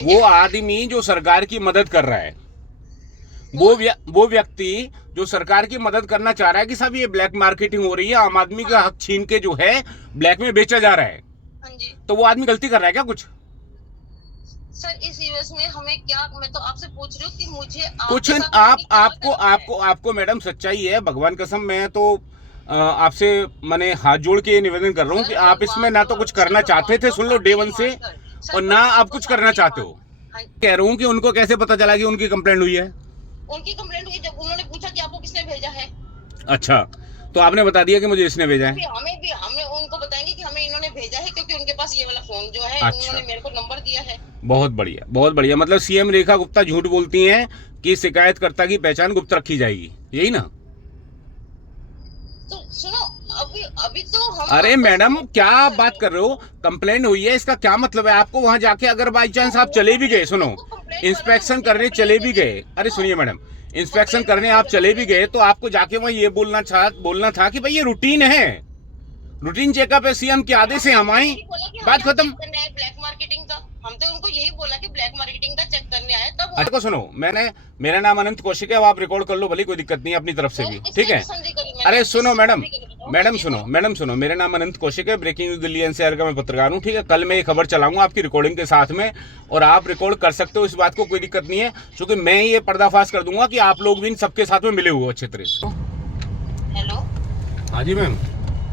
वो आदमी जो सरकार की मदद कर रहा है, वो व्यक्ति जो सरकार की मदद करना चाह रहा है कि साहब ये ब्लैक मार्केटिंग हो रही है, आम आदमी का हक छीन के जो है ब्लैक में बेचा जा रहा है, हाँ जी तो वो आदमी गलती कर रहा है क्या कुछ? सर, इस यूएस में हमें क्या, मैं तो आपसे पूछ रही हूँ कि मुझे कुछ आपके साथ आप आगे क्या आपको करना है? आपको आपको मैडम सच्चाई है, भगवान कसम मैं तो आपसे मैंने हाथ जोड़ के ये निवेदन कर रहा हूँ कि सर आप इसमें भगवान ना तो तो कुछ सर करना चाहते भगवान थे, तो सुन लो डे सबके ही वन मान से, सर। और सर ना भगवान आप तो कुछ करना सबके ही चाहते मान। हो। हाँ, कह रहा हूँ कि उनको कैसे पता चला कि उनकी कंप्लेंट हुई है? उनकी कंप्लेंट हुई जब उन्होंने पूछा कि आपको किसने भेजा है। अच्छा, तो आपने बता दिया कि मुझे इसने भेजा है। हमें भी हमें उनको बताएंगे कि हमें इन्होंने भेजा है, क्योंकि उनके पास ये वाला फोन जो है अच्छा, उन्होंने मेरे को नंबर दिया है। बहुत बढ़िया बहुत बढ़िया। मतलब सीएम रेखा गुप्ता झूठ बोलती हैं कि शिकायतकर्ता की पहचान गुप्त रखी जाएगी, यही ना? तो सुनो, अभी अभी तो हम अरे आपस मैडम में क्या बात आप कर बात रहे कर रहे हो? कंप्लेंट हुई है इसका क्या मतलब है? आपको वहां जाके अगर बाई तो चांस आप वो चले तो भी गए, एक सुनो, देखो, कंप्लेंट वाला ने इंस्पेक्शन मुझे करने कंप्लेंट चले भी भेजी। गए, अरे सुनो, सुनिए मैडम, इंस्पेक्शन कंप्लेंट वाला करने आप मुझे चले भी भेजे। गए तो आपको जाके वहां ये बोलना था कि भाई ये रूटीन है, रूटीन चेकअप है, सीएम के आदेश है, हमने हम उनको आए, यही बोला कि हम बात यहाँ चेक खत्म। करने आए ब्लैक मार्केटिंग का। हम तो उनको यही बोला कि ब्लैक मार्केटिंग का चेक करने आए, तब अच्छा को सुनो, मेरा नाम अनंत कौशिक है, अब आप रिकॉर्ड कर लो भले, कोई दिक्कत नहीं है अपनी तरफ से भी, ठीक इसने है? किस संधि करी मैंने, अरे सुनो किस मैडम, संधि करी बताओ। हाँ जी बोलो। मैडम सुनो, मेरा नाम अनंत कौशिक है, ब्रेकिंग न्यूज दिल्ली एनसीआर का मैं पत्रकार हूँ, ठीक है? कल मैं ये खबर चलाऊंगा आपकी रिकॉर्डिंग के साथ में, और आप रिकॉर्ड कर सकते हो, इस बात को कोई दिक्कत नहीं है, क्योंकि मैं ये पर्दाफाश कर दूंगा कि आप लोग भी इन सबके साथ में मिले हुए अच्छे तरह से। हेलो। हाँ जी मैम।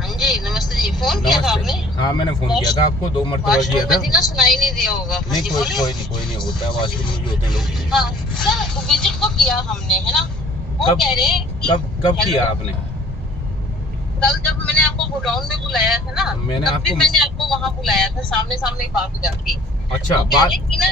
हाँ जी नमस्ते जी, फोन किया था नमस्ते। आपने? हाँ मैंने फोन किया था आपको, 2 मरतबा किया वॉशरूम था। में थी ना, सुनाई नहीं दिया होगा। हाँ नहीं जी कोई बोलिए। कोई नहीं, कोई नहीं, होता है, हाँ जी। वॉशरूम में भी होते हैं लोग। हाँ सर, विजिट तो किया हमने, है ना। वो कब कह रहे हैं कि कब हेलो, किया आपने? कल जब मैंने आपको गोडाउन में बुलाया था ना, मैंने तब भी आपको, मैंने आपको वहां बुलाया था, सामने सामने ही बात हो जाती। अच्छा वो कह बात, रहे कि ना,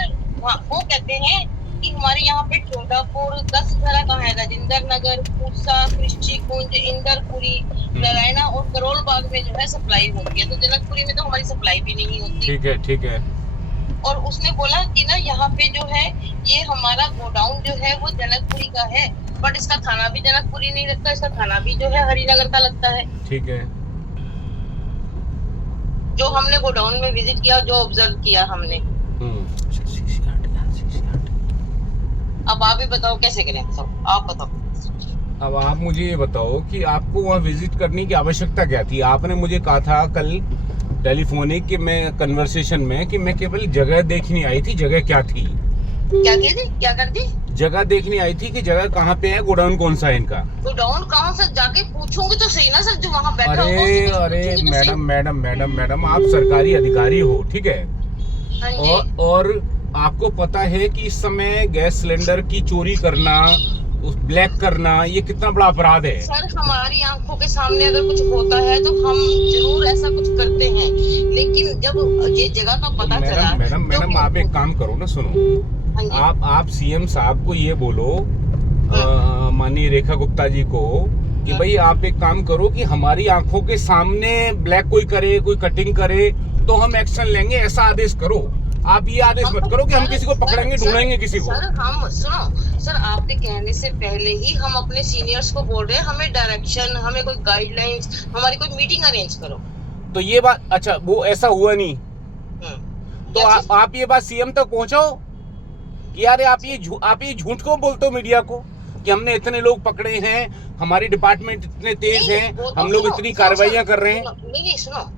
वो कहते हैं कि हमारे यहाँ पे चोडापुर 10 घरा कहाँ है, राजेंद्र नगर, पूसा, कृषि कुंज, इंदरपुरी, नारायणा और करोल बाग में जो है सप्लाई होती है, तो जनकपुरी में तो हमारी सप्लाई भी नहीं होती। ठीक है ठीक है। और उसने बोला कि ना यहाँ पे जो है ये हमारा गोडाउन जो है वो जनकपुरी का है, बट इसका थाना भी जनकपुरी नहीं लगता, इसका थाना भी जो है हरिनगर का लगता है। ठीक है। जो हमने गोडाउन में विजिट किया, जो ऑब्जर्व किया हमने। अब आप ही बताओ कैसे करें, तो आप बताओ। अब आप मुझे ये बताओ कि आपको वहाँ विजिट करने की आवश्यकता क्या थी? आपने मुझे कहा था कल टेलीफोनिक कि मैं कन्वर्सेशन में कि मैं केवल जगह देखने आई थी, जगह क्या थी? क्या की थी, क्या कर दी? जगह देखने आई थी कि जगह कहाँ पे है, गोडाउन कौन सा है इनका? गोडाउन कहाँ से जाके पूछूंगी तो सही ना सर, जो वहाँ बैठा होगा अरे उससे अरे पूछूंगी तो सही। मैडम आप सरकारी अधिकारी हो, ठीक है? हाँ जी और आपको पता है कि इस समय गैस सिलेंडर की चोरी करना, उस ब्लैक करना, ये कितना बड़ा अपराध है? सर, हमारी आंखों के सामने अगर कुछ होता है तो हम जरूर ऐसा कुछ करते हैं, लेकिन जब ये जगह का तो पता चला जो मैडम कि, आप एक काम करो ना, सुनो, हाँ जी आप सीएम साहब को ये बोलो, माननीय रेखा गुप्ता जी को, कि भाई आप एक काम करो कि हमारी आंखों के सामने ब्लैक कोई करे, कोई कटिंग करे तो हम एक्शन लेंगे, ऐसा आदेश करो। आप ये आदेश मत करो कि हम किसी को पकड़ेंगे, ढूंढेंगे किसी को। सर हम सुनो सर, आपके कहने से पहले ही हम अपने सीनियर्स को बोल रहे हैं, हमें डायरेक्शन, हमें कोई गाइडलाइंस, हमारी कोई मीटिंग अरेंज करो। तो ये बात, अच्छा वो ऐसा हुआ नहीं, तो क्या चीज? आप ये बात सीएम तक पहुंचाओ कि यार आप ये झूठ को बोलते हो मीडिया को कि हमने इतने लोग पकड़े हैं, हमारी डिपार्टमेंट इतने तेज हैं, वो तो हम लोग सुनो, इतनी सुनो, कार्रवाइयां सुनो, कर रहे हैं। नहीं सुनो,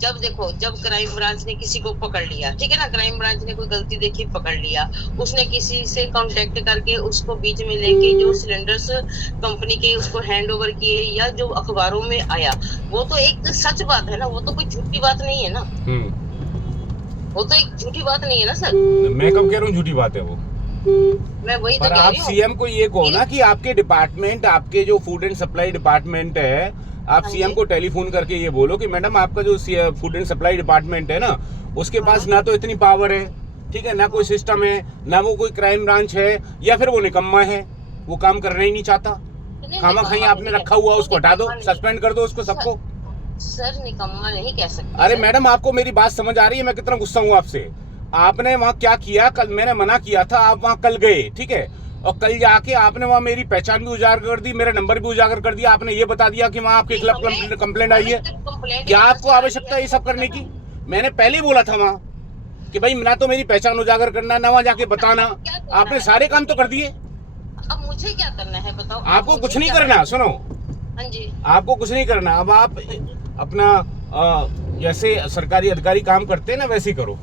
जब देखो, जब क्राइम ब्रांच ने किसी को पकड़ लिया, ठीक है ना, क्राइम ब्रांच ने कोई गलती देखी, पकड़ लिया, उसने किसी से कांटेक्ट करके उसको बीच में लेके जो सिलेंडर्स कंपनी के उसको हैंड ओवर किए, या जो अखबारों में आया, वो तो एक सच बात है ना, वो तो कोई झूठी बात नहीं है ना, वो तो एक झूठी बात नहीं है ना सर। मैं कब कह रहा हूँ झूठी बात है वो? मैं वही तो पर कह आप रही हूँ। सीएम को ये कहो ना कि आपके डिपार्टमेंट, आपके जो फूड एंड सप्लाई डिपार्टमेंट है, आप हाँ सीएम जी। को टेलीफोन करके ये बोलो कि मैडम आपका जो फूड एंड सप्लाई डिपार्टमेंट है ना, उसके पास ना तो इतनी पावर है, ठीक है, ना कोई सिस्टम है, ना वो कोई क्राइम ब्रांच है, या फिर वो निकम्मा है, वो काम करना ही नहीं चाहता, खामा खाई आपने रखा हुआ, उसको हटा दो, सस्पेंड कर दो उसको, सबको। सर निकम्मा नहीं कह सकते। अरे मैडम आपको मेरी बात समझ आ रही है मैं कितना गुस्सा हूँ आपसे? आपने वहाँ क्या किया, कल मैंने मना किया था, आप वहाँ कल गए, ठीक है, और कल जाके आपने वहाँ मेरी पहचान भी उजागर कर दी, मेरा नंबर भी उजागर कर दिया, आपने ये बता दिया कि वहाँ आपके खिलाफ कंप्लेंट आई है। क्या आपको आवश्यकता है ये सब करने की? मैंने पहले ही बोला था वहाँ कि भाई ना तो मेरी पहचान उजागर करना, ना वहाँ जाके बताना। आपने सारे काम तो कर दिए, अब मुझे क्या करना है बताओ? आपको कुछ नहीं करना। सुनो, हाँ जी, आपको कुछ नहीं करना। अब आप अपना जैसे सरकारी अधिकारी काम करते हैं ना, वैसे ही करो,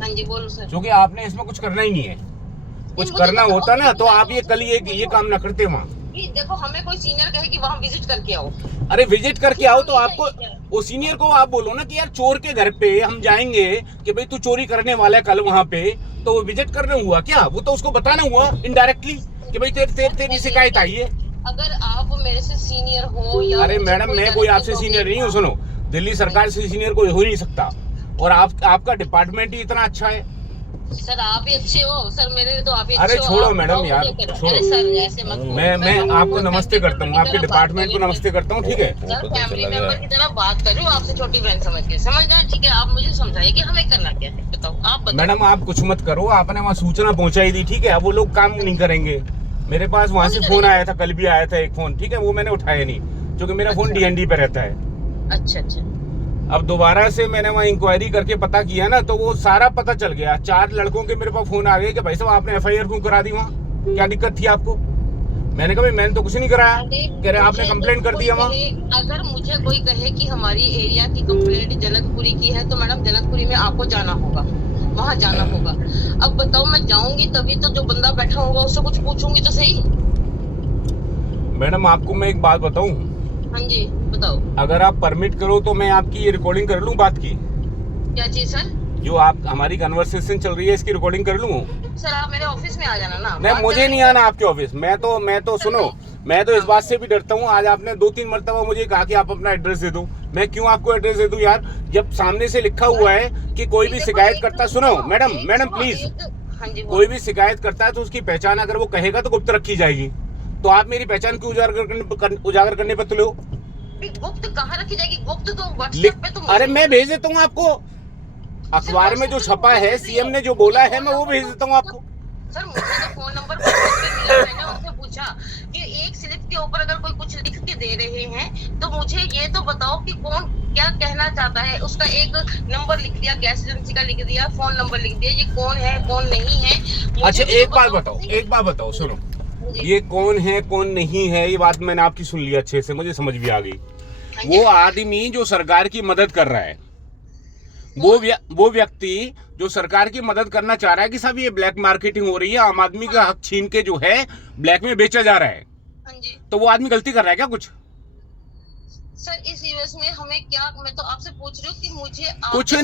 हाँ जी, बोलो सर। क्योंकि आपने इसमें कुछ करना ही नहीं है। कुछ मुझे करना बताओ, होता ना तो आप ये मुझे कल ये काम ना करते वहाँ। कि देखो हमें कोई सीनियर कहे कि वहाँ विजिट करके आओ, अरे विजिट करके आओ तो आपको वो सीनियर को आप बोलो ना कि यार चोर के घर पे हम जाएंगे कि भाई तू चोरी करने वाला है कल वहाँ पे, तो वो विजिट करने हुआ क्या? वो तो उसको बताना हुआ इनडायरेक्टली कि भाई तेरी शिकायत आई है। अगर आप मेरे से सीनियर हो या अरे मैडम, मैं कोई आपसे सीनियर नहीं हूँ। सुनो, दिल्ली सरकार से सीनियर कोई हो नहीं सकता, और आपका डिपार्टमेंट ही इतना अच्छा है। सर आप ही अच्छे हो सर, मेरे लिए तो आप ही अच्छे अरे हो। छोड़ो आप मैडम बताओ यार, मुझे क्या छोड़ो। अरे सर ऐसे मत बोलो। मैं आपको नमस्ते करता हूँ, आपके डिपार्टमेंट को नमस्ते करता हूँ, ठीक है? सर फैमिली मेंबर की तरह बात कर रही हूँ आपसे, छोटी बहन समझ के, समझ रहे हैं? ठीक है, आप मुझे समझाइए कि हमें करना क्या है, बताओ आप बताओ। मैडम आप कुछ मत करो, आपने वहाँ सूचना पहुंचाई दी, ठीक है? अब वो लोग काम नहीं करेंगे। मेरे पास वहाँ से फोन आया था, कल भी आया था एक फोन, ठीक है? वो मैंने उठाया नहीं, क्योंकि मेरा फोन डीएनडी पे रहता है। अच्छा अच्छा। अब दोबारा से मैंने वहाँ इंक्वायरी करके पता किया ना, तो वो सारा पता चल गया। 4 लड़कों के मेरे पास फोन आ गए कि भाई साहब आपने एफआईआर क्यों करा दी, वहाँ क्या दिक्कत थी आपको? मैंने कहा भाई मैंने तो कुछ नहीं कराया। कह रहे आपने कंप्लेंट कर दिया वहाँ। अगर मुझे कोई कहे कि हमारी एरिया की कंप्लेंट जनकपुरी की है, तो मैडम जनकपुरी में आपको जाना होगा, वहाँ जाना होगा। अब बताओ मैं जाऊंगी तभी तो जो बंदा बैठा होगा उससे कुछ पूछूंगी तो सही। मैडम आपको मैं एक बात बताऊं, हाँ जी बताओ। अगर आप परमिट करो तो मैं आपकी ये रिकॉर्डिंग कर लूं बात की। क्या चीज सर? जो आप हमारी कन्वर्सेशन चल रही है इसकी रिकॉर्डिंग कर लूं? सर आप मेरे ऑफिस में आ जाना ना। नहीं, मुझे नहीं आना आपके ऑफिस। मैं तो सुनो, मैं तो इस बात से भी डरता हूँ। आज आपने 2-3 मरतबा मुझे कहा कि आप अपना एड्रेस दे दो। मैं क्यों आपको एड्रेस दे दूं यार, जब सामने से लिखा हुआ है कि कोई भी शिकायत करता, सुनो मैडम प्लीज, कोई भी शिकायत करता है तो उसकी पहचान अगर वो कहेगा तो गुप्त रखी जाएगी। तो आप मेरी पहचान क्यों उजागर करने पर तुले हो? गुप्त कहाँ रखी जाएगी? गुप्त तो व्हाट्सएप पे तो अरे मैं भेज देता हूँ आपको, अखबार में जो छपा है, सीएम ने जो बोला है मैं वो भेज देता हूँ आपको। सर मुझे तो फोन नंबर मिला, मैंने उनसे पूछा कि एक स्लिप के ऊपर अगर कोई कुछ लिख के दे रहे हैं तो मुझे ये तो बताओ कि कौन क्या कहना चाहता है। उसका एक नंबर लिख दिया, गैस एजेंसी का लिख दिया, फोन नंबर लिख दिया, ये कौन है कौन नहीं है। अच्छा एक बात बताओ, सुनो, ये कौन है कौन नहीं है, ये बात मैंने आपकी सुन ली अच्छे से, मुझे समझ भी आ गई। वो आदमी जो सरकार की मदद कर रहा है, वो व्यक्ति जो सरकार की मदद करना चाह रहा है कि साहब ये ब्लैक मार्केटिंग हो रही है, आम आदमी का हक छीन के जो है ब्लैक में बेचा जा रहा है, तो वो आदमी गलती कर रहा है क्या कुछ? सर इस यूएस में हमें क्या, मैं तो आपसे पूछ रही हूँ कि मुझे कुछ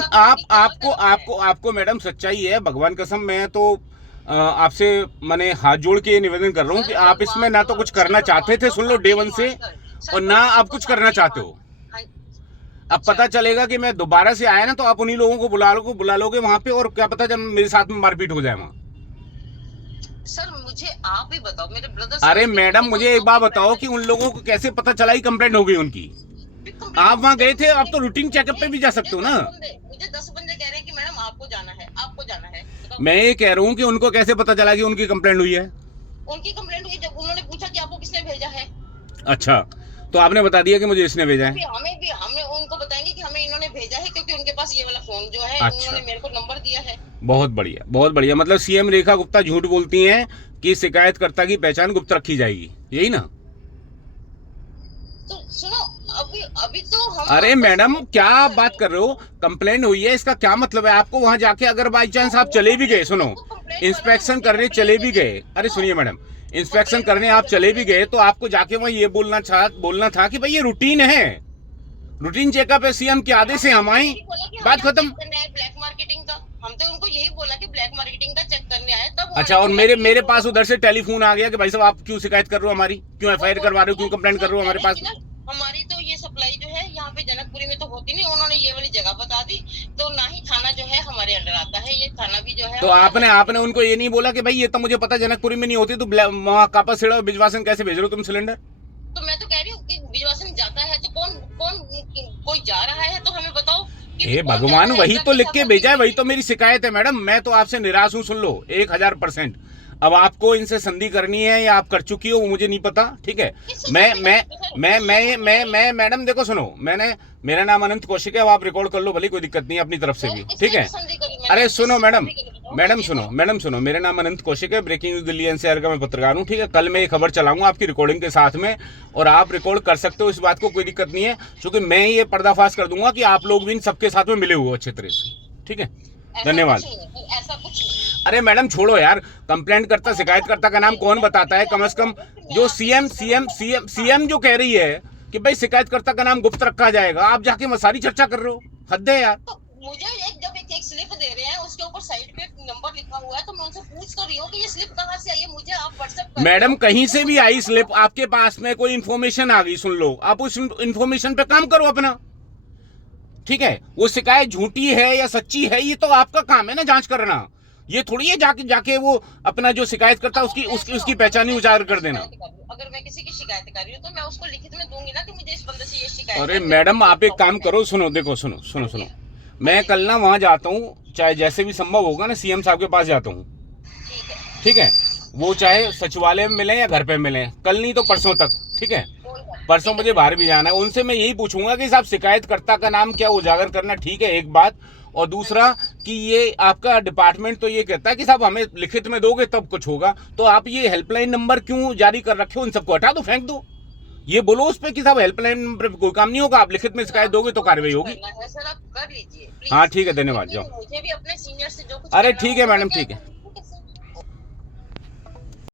आपको मैडम सच्चाई है, भगवान कसम, मैं तो आपसे मैंने हाथ जोड़ के निवेदन कर रहा हूँ कि आप इसमें ना तो कुछ करना चाहते थे, सुन लो डे 1 से, और ना आप कुछ करना चाहते हो। अब पता चलेगा कि मैं दोबारा से आया ना तो आप उन्हीं लोगों को बुला लोगे वहां पे, और क्या पता जब मेरे साथ में मारपीट हो जाए वहां। सर मुझे आप ही बताओ, मेरे ब्रदर। अरे मैडम मुझे एक बात बताओ कि उन लोगों को कैसे पता चला ही कंप्लेंट हो गई उनकी? आप वहां गए थे, आप तो रूटीन चेकअप पे भी जा सकते हो ना। मुझे 10 बंदे कह रहे हैं कि मैडम आपको जाना है, आपको जाना है। मैं ये कह रहा हूँ कि उनको कैसे पता चला कि उनकी कंप्लेंट हुई है? उनकी कंप्लेंट हुई जब उन्होंने पूछा कि आपको किसने भेजा है। अच्छा, तो आपने बता दिया कि मुझे इसने भेजा है? हमें उनको बताएंगे कि हमें इन्होंने भेजा है, क्योंकि उनके पास ये वाला फोन जो है, अच्छा, उन्होंने मेरे को नंबर दिया है। बहुत बढ़िया। मतलब सीएम रेखा गुप्ता झूठ बोलती हैं कि शिकायतकर्ता की पहचान गुप्त रखी जाएगी, यही ना? तो सुनो, अभी तो हम, अरे मैडम क्या आप बात कर रहे हो? कंप्लेंट हुई है, इसका क्या मतलब है? आपको वहां जाके अगर बाई चांस आप चले भी गए, सुनो, इंस्पेक्शन करने चले भी गए, अरे सुनिए मैडम, इंस्पेक्शन करने आप चले भी गए तो आपको जाके वहां ये बोलना था कि भाई ये रूटीन है, रूटीन चेकअप है, सीएम के आदेश से हम आए, बात खत्म। ब्लैक मार्केटिंग का हम तो उनको यही बोला कि ब्लैक मार्केटिंग का चेक करने आए तब। अच्छा, और मेरे पास उधर से टेलीफोन आ गया कि भाई साहब आप क्यों शिकायत कर रहे हो हमारी, क्यों एफआईआर करवा रहे हो, क्यों कंप्लेंट कर रहे हो हमारे पास? हमारी तो ये सप्लाई जो है यहाँ पे जनकपुरी में तो होती नहीं, उन्होंने ये वाली जगह बता दी, तो ना ही थाना जो है हमारे अंडर आता है, ये थाना भी जो है। तो आपने उनको ये नहीं बोला कि भाई ये तो मुझे पता जनकपुरी में नहीं होती, तो वहाँ कापा सेड़ा बिजवासन कैसे भेज रहे हो तुम सिलेंडर? तो मैं तो कह रही हूँ कि बिजवासन जाता है तो कौन कोई जा रहा है तो हमें बताओ। हे भगवान, वही तो लिख के भेजा है, वही तो मेरी शिकायत है मैडम। मैं तो आपसे निराश हूँ, सुन लो 1000%। अब आपको इनसे संधि करनी है या आप कर चुकी हो वो मुझे नहीं पता, ठीक है। मैं मैडम देखो सुनो, मेरा नाम अनंत कौशिक है, अब आप रिकॉर्ड कर लो भले, कोई दिक्कत नहीं है अपनी तरफ से भी, ठीक है। अरे सुनो मैडम सुनो, मेरा नाम अनंत कौशिक है, ब्रेकिंग न्यूज दिल्ली एनसीआर का मैं पत्रकार हूँ, ठीक है। कल मैं ये खबर चलाऊंगा आपकी रिकॉर्डिंग के साथ में, और आप रिकॉर्ड कर सकते हो, इस बात को कोई दिक्कत नहीं है, क्योंकि मैं ये पर्दाफाश कर दूंगा कि आप लोग भी इन सबके साथ में मिले हुए अच्छे तरह से, ठीक है। धन्यवाद। ऐसा कुछ नहीं। अरे मैडम छोड़ो यार, कंप्लेंट करता शिकायतकर्ता का नाम कौन बताता है? कम से कम जो सीएम जो कह रही है कि भाई शिकायतकर्ता का नाम गुप्त रखा जाएगा, आप जाके मसारी चर्चा कर रहे हो, हद है यार। तो मुझे जब एक स्लिप दे रहे हैं, उसके ऊपर साइड पे नंबर लिखा हुआ है, तो मैं उनसे पूछ तो रही हूँ कि ये स्लिप कहाँ से आई है, मुझे आप व्हाट्सएप। मैडम कहीं से भी आई स्लिप, आपके पास में कोई इन्फॉर्मेशन आ गई, सुन लो, आप उस इन्फॉर्मेशन पे काम करो अपना, ठीक है। वो शिकायत झूठी है या सच्ची है, ये तो आपका काम है ना जांच करना। ये थोड़ी है जाके वो अपना जो शिकायत करता है उसकी पहचान ही उजागर कर देना। अगर मैं किसी की शिकायत कर रही हूँ तो मैं उसको लिखित में दूंगी ना कि मुझे इस बंदे से ये शिकायत। अरे मैडम आप एक काम करो, सुनो देखो, सुनो, मैं कल ना वहां जाता हूँ, चाहे जैसे भी संभव होगा ना सीएम साहब के पास जाता हूँ, ठीक है। वो चाहे सचिवालय में मिले या घर पे मिले, कल नहीं तो परसों तक, ठीक है। परसों मुझे बाहर भी जाना है, उनसे मैं यही पूछूंगा कि साहब शिकायतकर्ता का नाम क्या उजागर करना, ठीक है, एक बात। और दूसरा कि ये आपका डिपार्टमेंट तो ये कहता है कि साहब हमें लिखित में दोगे तब कुछ होगा, तो आप ये हेल्पलाइन नंबर क्यों जारी कर रखे हो? इन सबको हटा दो, फेंक दो, ये बोलो उस पे कि साहब हेल्पलाइन नंबर पे कोई काम नहीं होगा, आप लिखित में शिकायत दोगे तो कार्रवाई होगी। सर आप कर लीजिए। हाँ ठीक है, धन्यवाद, जाओ। मुझे भी अपने सीनियर से जो कुछ। अरे ठीक है मैडम, ठीक है।